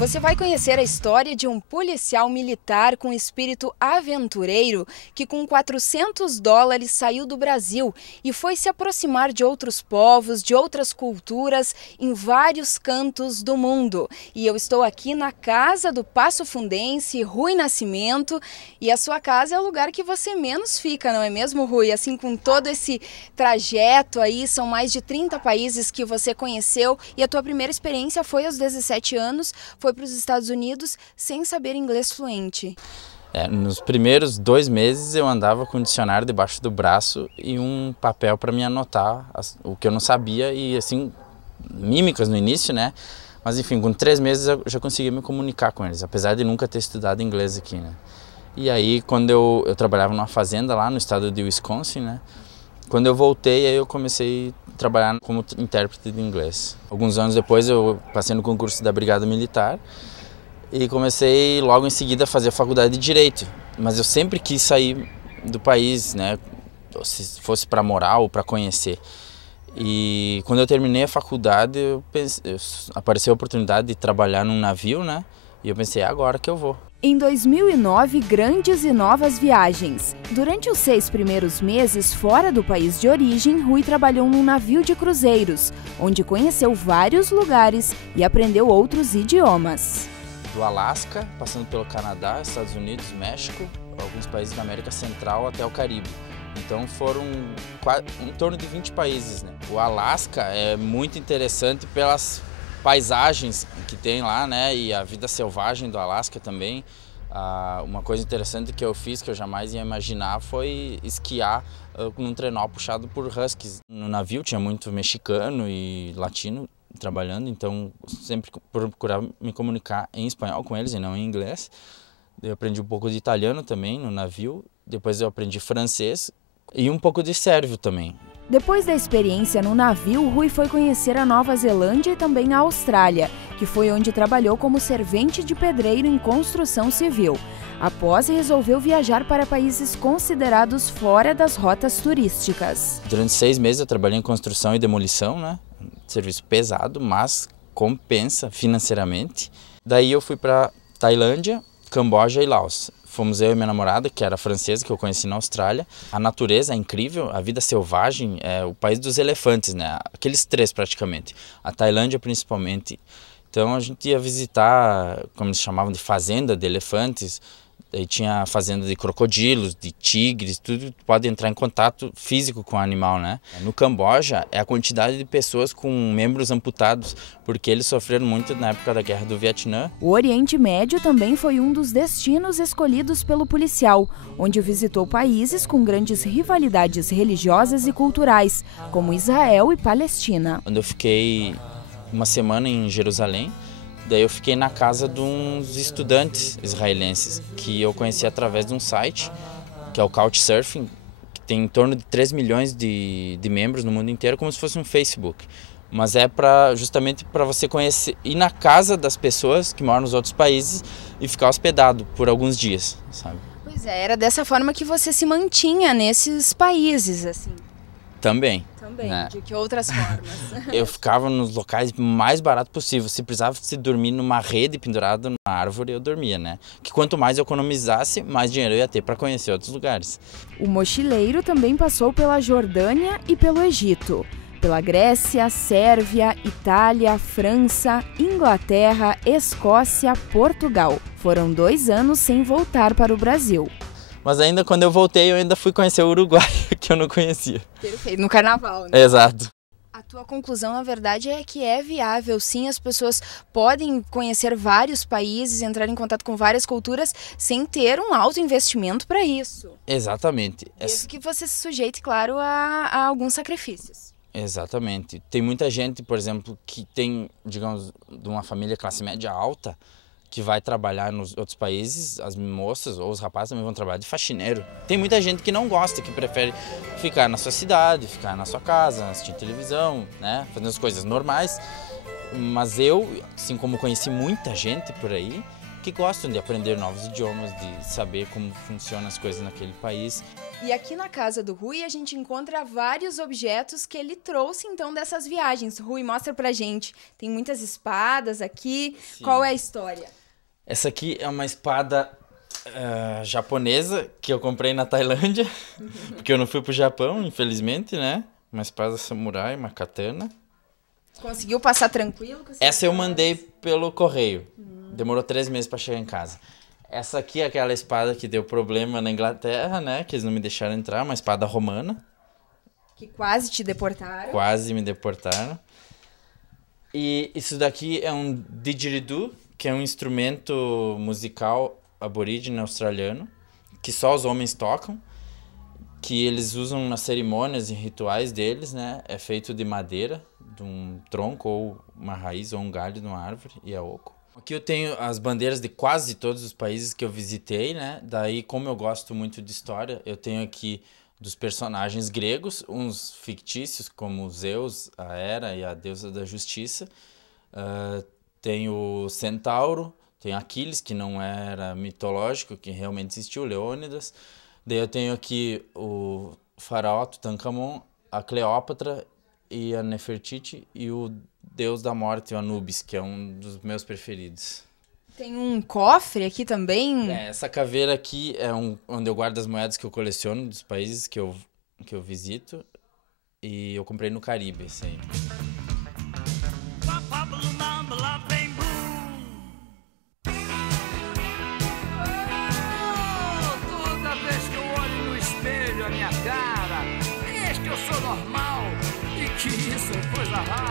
Você vai conhecer a história de um policial militar com espírito aventureiro que com $400 saiu do Brasil e foi se aproximar de outros povos, de outras culturas em vários cantos do mundo. E eu estou aqui na casa do Passo Fundense, Rui Nascimento, e a sua casa é o lugar que você menos fica, não é mesmo, Rui? Assim, com todo esse trajeto aí, são mais de 30 países que você conheceu e a tua primeira experiência foi aos 17 anos, foi para os Estados Unidos sem saber inglês fluente. Nos primeiros 2 meses eu andava com um dicionário debaixo do braço e um papel para me anotar o que eu não sabia e assim, mímicas no início, né? Mas enfim, com 3 meses eu já conseguia me comunicar com eles, apesar de nunca ter estudado inglês aqui, né? E aí quando eu trabalhava numa fazenda lá no estado de Wisconsin, né? Quando eu voltei, aí eu comecei a trabalhar como intérprete de inglês. Alguns anos depois eu passei no concurso da Brigada Militar e comecei logo em seguida a fazer a faculdade de Direito. Mas eu sempre quis sair do país, né? Se fosse para morar ou para conhecer. E quando eu terminei a faculdade, apareceu a oportunidade de trabalhar num navio, né? E eu pensei, é agora que eu vou. Em 2009, grandes e novas viagens. Durante os 6 primeiros meses fora do país de origem, Rui trabalhou num navio de cruzeiros, onde conheceu vários lugares e aprendeu outros idiomas. Do Alasca, passando pelo Canadá, Estados Unidos, México, alguns países da América Central até o Caribe. Então foram em torno de 20 países, né? O Alasca é muito interessante pelas paisagens que tem lá, né, e a vida selvagem do Alasca também. Uma coisa interessante que eu fiz, que eu jamais ia imaginar, foi esquiar num trenó puxado por huskies. No navio tinha muito mexicano e latino trabalhando, então sempre procurava me comunicar em espanhol com eles e não em inglês. Eu aprendi um pouco de italiano também no navio, depois eu aprendi francês e um pouco de sérvio também. Depois da experiência no navio, Rui foi conhecer a Nova Zelândia e também a Austrália, que foi onde trabalhou como servente de pedreiro em construção civil. Após, resolveu viajar para países considerados fora das rotas turísticas. Durante 6 meses eu trabalhei em construção e demolição, né? Serviço pesado, mas compensa financeiramente. Daí eu fui para Tailândia, Camboja e Laos. Fomos eu e minha namorada, que era francesa, que eu conheci na Austrália. A natureza é incrível, a vida selvagem, é o país dos elefantes, né? Aqueles 3 praticamente, a Tailândia principalmente. Então a gente ia visitar, como eles chamavam de fazenda de elefantes, aí tinha fazenda de crocodilos, de tigres, tudo pode entrar em contato físico com o animal, né? No Camboja é a quantidade de pessoas com membros amputados, porque eles sofreram muito na época da Guerra do Vietnã. O Oriente Médio também foi um dos destinos escolhidos pelo policial, onde visitou países com grandes rivalidades religiosas e culturais, como Israel e Palestina. Quando eu fiquei uma semana em Jerusalém, daí eu fiquei na casa de uns estudantes israelenses que eu conheci através de um site, que é o Couchsurfing, que tem em torno de 3 milhões de membros no mundo inteiro, como se fosse um Facebook. Mas é justamente para você conhecer, ir na casa das pessoas que moram nos outros países e ficar hospedado por alguns dias, sabe? Pois é, era dessa forma que você se mantinha nesses países, assim. Também, né? De que outras formas? Eu ficava nos locais mais baratos possível. Se precisava se dormir numa rede pendurada numa árvore, eu dormia, né? Que quanto mais eu economizasse, mais dinheiro eu ia ter para conhecer outros lugares. O mochileiro também passou pela Jordânia e pelo Egito, pela Grécia, Sérvia, Itália, França, Inglaterra, Escócia, Portugal. Foram 2 anos sem voltar para o Brasil. Mas ainda quando eu voltei, eu ainda fui conhecer o Uruguai, que eu não conhecia. Perfeito, no carnaval, né? Exato. A tua conclusão, na verdade, é que é viável, sim, as pessoas podem conhecer vários países, entrar em contato com várias culturas, sem ter um alto investimento para isso. Exatamente. Desde que você se sujeite, claro, a alguns sacrifícios. Exatamente. Tem muita gente, por exemplo, que tem, digamos, de uma família classe média alta, que vai trabalhar nos outros países, as moças ou os rapazes também vão trabalhar de faxineiro. Tem muita gente que não gosta, que prefere ficar na sua cidade, ficar na sua casa, assistir televisão, né, fazendo as coisas normais. Mas eu, assim como conheci muita gente por aí, que gostam de aprender novos idiomas, de saber como funcionam as coisas naquele país. E aqui na casa do Rui a gente encontra vários objetos que ele trouxe então dessas viagens. Rui, mostra pra gente. Tem muitas espadas aqui. Sim. Qual é a história? Essa aqui é uma espada japonesa que eu comprei na Tailândia, porque eu não fui pro Japão, infelizmente, né? Uma espada samurai, uma katana. Conseguiu passar tranquilo? Essa eu mandei pelo correio. Demorou 3 meses para chegar em casa. Essa aqui é aquela espada que deu problema na Inglaterra, né? Que eles não me deixaram entrar, uma espada romana. Que quase te deportaram. Quase me deportaram. E isso daqui é um didgeridoo, que é um instrumento musical aborígene australiano, que só os homens tocam, que eles usam nas cerimônias e rituais deles, né? É feito de madeira, de um tronco ou uma raiz ou um galho de uma árvore, e é oco. Aqui eu tenho as bandeiras de quase todos os países que eu visitei, né? Daí, como eu gosto muito de história, eu tenho aqui dos personagens gregos, uns fictícios, como Zeus, a Hera e a deusa da justiça. Tem o Centauro, tem Aquiles, que não era mitológico, que realmente existiu, Leônidas. Daí eu tenho aqui o faraó Tutankhamon, a Cleópatra e a Nefertiti e o deus da morte, o Anubis, que é um dos meus preferidos. Tem um cofre aqui também? Essa caveira aqui é onde eu guardo as moedas que eu coleciono dos países que eu visito. E eu comprei no Caribe, esse aí. Toda vez que eu olho no espelho a minha cara, eis que eu sou normal e que isso é coisa rara.